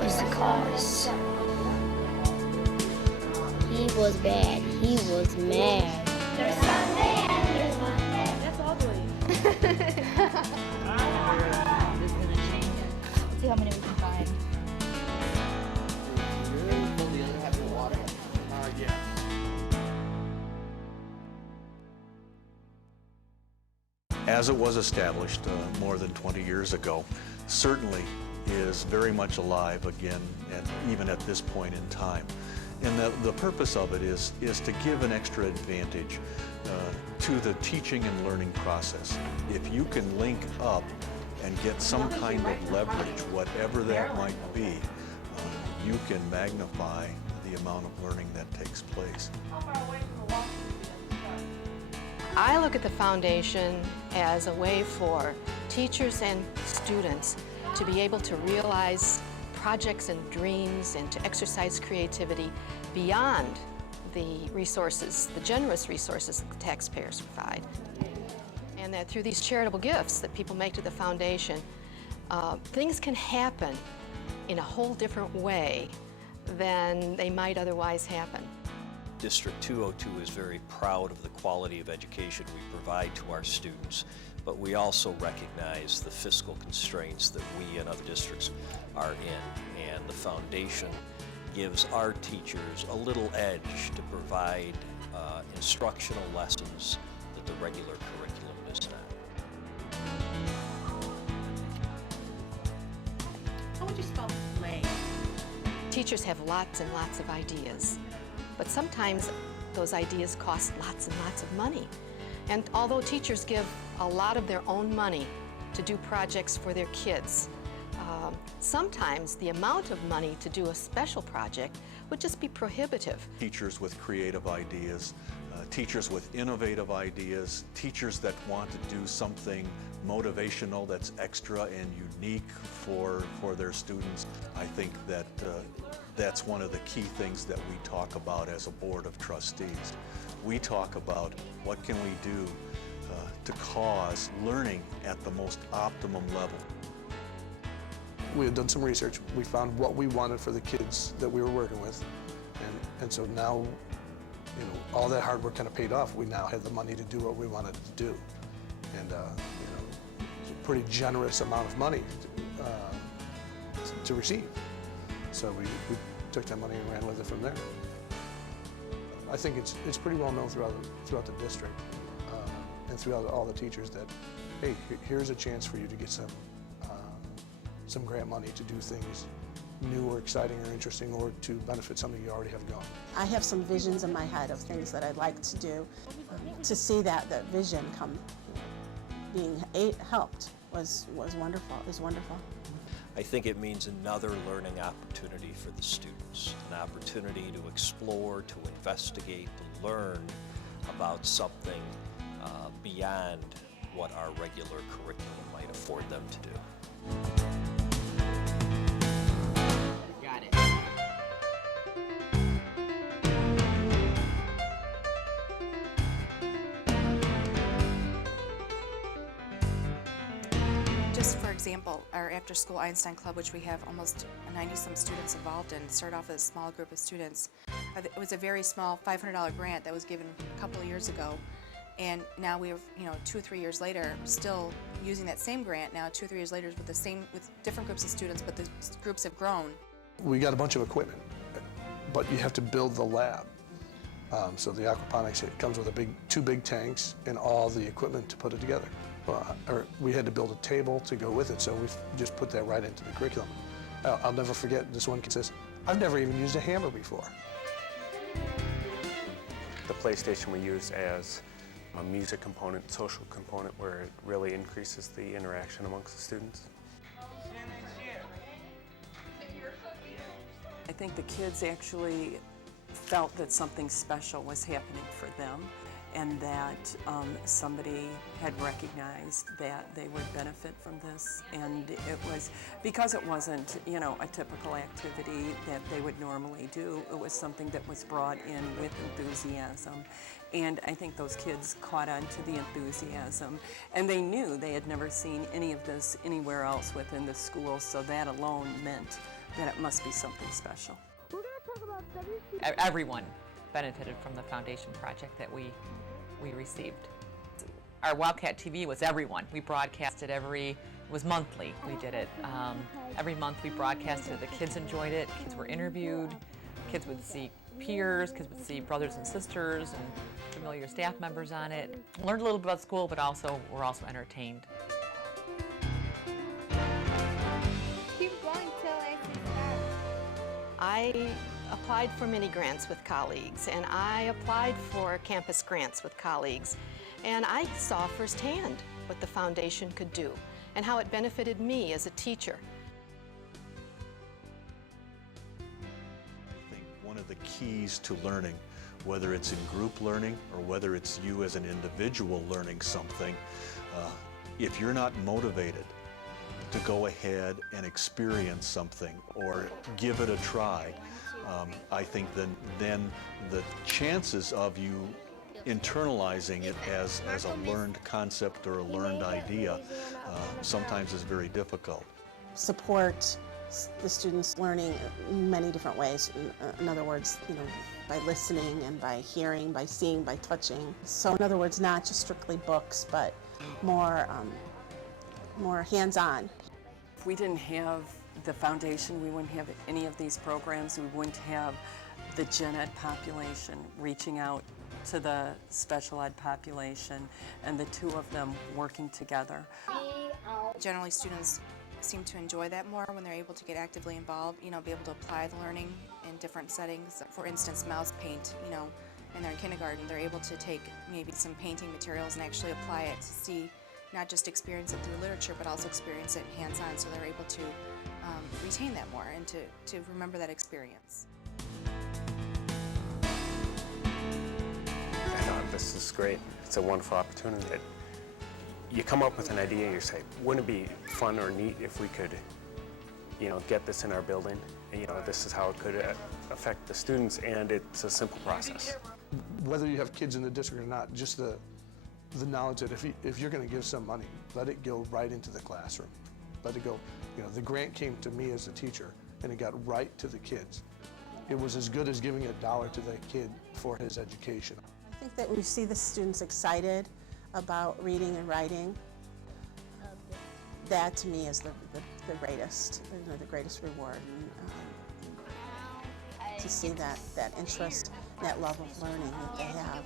the cause. He was bad. He was mad. There's Sunday and there's Monday. That's ugly. This is going to change it. Let's see how many we can find. Will the other have the water? Yeah. As it was established more than 20 years ago, certainly is very much alive again, and even at this point in time. And the purpose of it is to give an extra advantage to the teaching and learning process. If you can link up and get some kind of leverage, whatever that might be, you can magnify the amount of learning that takes place. I look at the foundation as a way for teachers and students to be able to realize projects and dreams and to exercise creativity beyond the resources, the generous resources that the taxpayers provide. And that through these charitable gifts that people make to the foundation, things can happen in a whole different way than they might otherwise happen. District 202 is very proud of the quality of education we provide to our students, but we also recognize the fiscal constraints that we and other districts are in, and the foundation gives our teachers a little edge to provide instructional lessons that the regular curriculum does not. How would you spell play? Teachers have lots and lots of ideas, but sometimes those ideas cost lots and lots of money. And although teachers give a lot of their own money to do projects for their kids, sometimes the amount of money to do a special project would just be prohibitive. Teachers with creative ideas, teachers with innovative ideas, teachers that want to do something motivational that's extra and unique for their students. I think that that's one of the key things that we talk about as a board of trustees. We talk about what can we do to cause learning at the most optimum level. We had done some research. We found what we wanted for the kids that we were working with. And so now, you know, all that hard work kind of paid off. We now had the money to do what we wanted to do. And, you know, it's a pretty generous amount of money to receive. So we took that money and ran with it from there. I think it's pretty well known throughout the district and throughout all the teachers that, hey, here's a chance for you to get some grant money to do things new or exciting or interesting or to benefit something you already have going. I have some visions in my head of things that I'd like to do. To see that vision come, being helped was wonderful. It was wonderful. I think it means another learning opportunity for the students, an opportunity to explore, to investigate, to learn about something beyond what our regular curriculum might afford them to do. Got it. Just for example, our after-school Einstein Club, which we have almost 90-some students involved in, started off as a small group of students. It was a very small $500 grant that was given a couple of years ago, and now we have, 2 or 3 years later, still using that same grant now, 2 or 3 years later, with different groups of students, but the groups have grown. We got a bunch of equipment, but you have to build the lab. So the aquaponics, it comes with two big tanks and all the equipment to put it together. We had to build a table to go with it, so we've just put that right into the curriculum. I'll never forget, this one kid says, I've never even used a hammer before. The PlayStation we use as a music component, social component, where it really increases the interaction amongst the students. I think the kids actually felt that something special was happening for them, and that somebody had recognized that they would benefit from this. And it was, because it wasn't, a typical activity that they would normally do, it was something that was brought in with enthusiasm. And I think those kids caught on to the enthusiasm, and they knew they had never seen any of this anywhere else within the school, so that alone meant that it must be something special. Everyone benefited from the foundation project that we received. Our Wildcat TV was everyone. We broadcasted it was monthly. We did it. Every month we broadcasted. The kids enjoyed it. Kids were interviewed. Kids would see peers. Kids would see brothers and sisters and familiar staff members on it. Learned a little bit about school, but were also entertained. Keep going till it starts. I applied for mini grants with colleagues, and I applied for campus grants with colleagues, and I saw firsthand what the foundation could do and how it benefited me as a teacher. I think one of the keys to learning, whether it's in group learning or whether it's you as an individual learning something, if you're not motivated to go ahead and experience something or give it a try, I think then the chances of you internalizing it as a learned concept or a learned idea sometimes is very difficult. Support the students learning in many different ways. In other words, by listening and by hearing, by seeing, by touching. So in other words, not just strictly books, but more hands-on. If we didn't have the foundation, we wouldn't have any of these programs. We wouldn't have the gen ed population reaching out to the special ed population, and the two of them working together. Generally, students seem to enjoy that more when they're able to get actively involved, be able to apply the learning in different settings. For instance, mouse paint, and they're in kindergarten, they're able to take maybe some painting materials and actually apply it to see, not just experience it through literature, but also experience it hands-on, so they're able to retain that more and to remember that experience. I know this is great. It's a wonderful opportunity. You come up with an idea and you say, wouldn't it be fun or neat if we could, get this in our building? And, this is how it could affect the students, and it's a simple process. Whether you have kids in the district or not, just the knowledge that if you're going to give some money, let it go right into the classroom. Let it go. The grant came to me as a teacher, and it got right to the kids. It was as good as giving $1 to that kid for his education. I think that when you see the students excited about reading and writing, that to me is the greatest, the greatest reward. To see that interest, that love of learning that they have.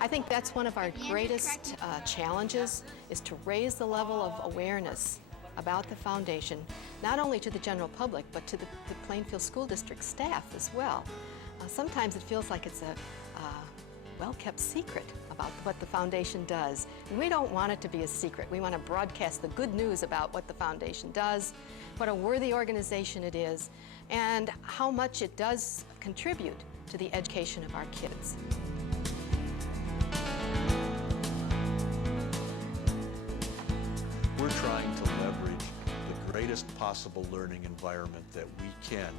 I think that's one of our greatest challenges, is to raise the level of awareness about the foundation, not only to the general public, but to the Plainfield School District staff as well. Sometimes it feels like it's a well-kept secret about what the foundation does. And we don't want it to be a secret. We want to broadcast the good news about what the foundation does, what a worthy organization it is, and how much it does contribute to the education of our kids. We're trying to leverage the greatest possible learning environment that we can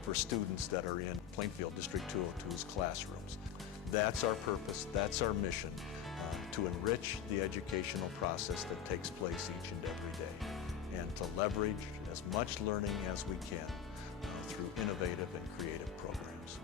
for students that are in Plainfield District 202's classrooms. That's our purpose, that's our mission, to enrich the educational process that takes place each and every day, and to leverage as much learning as we can through innovative and creative programs.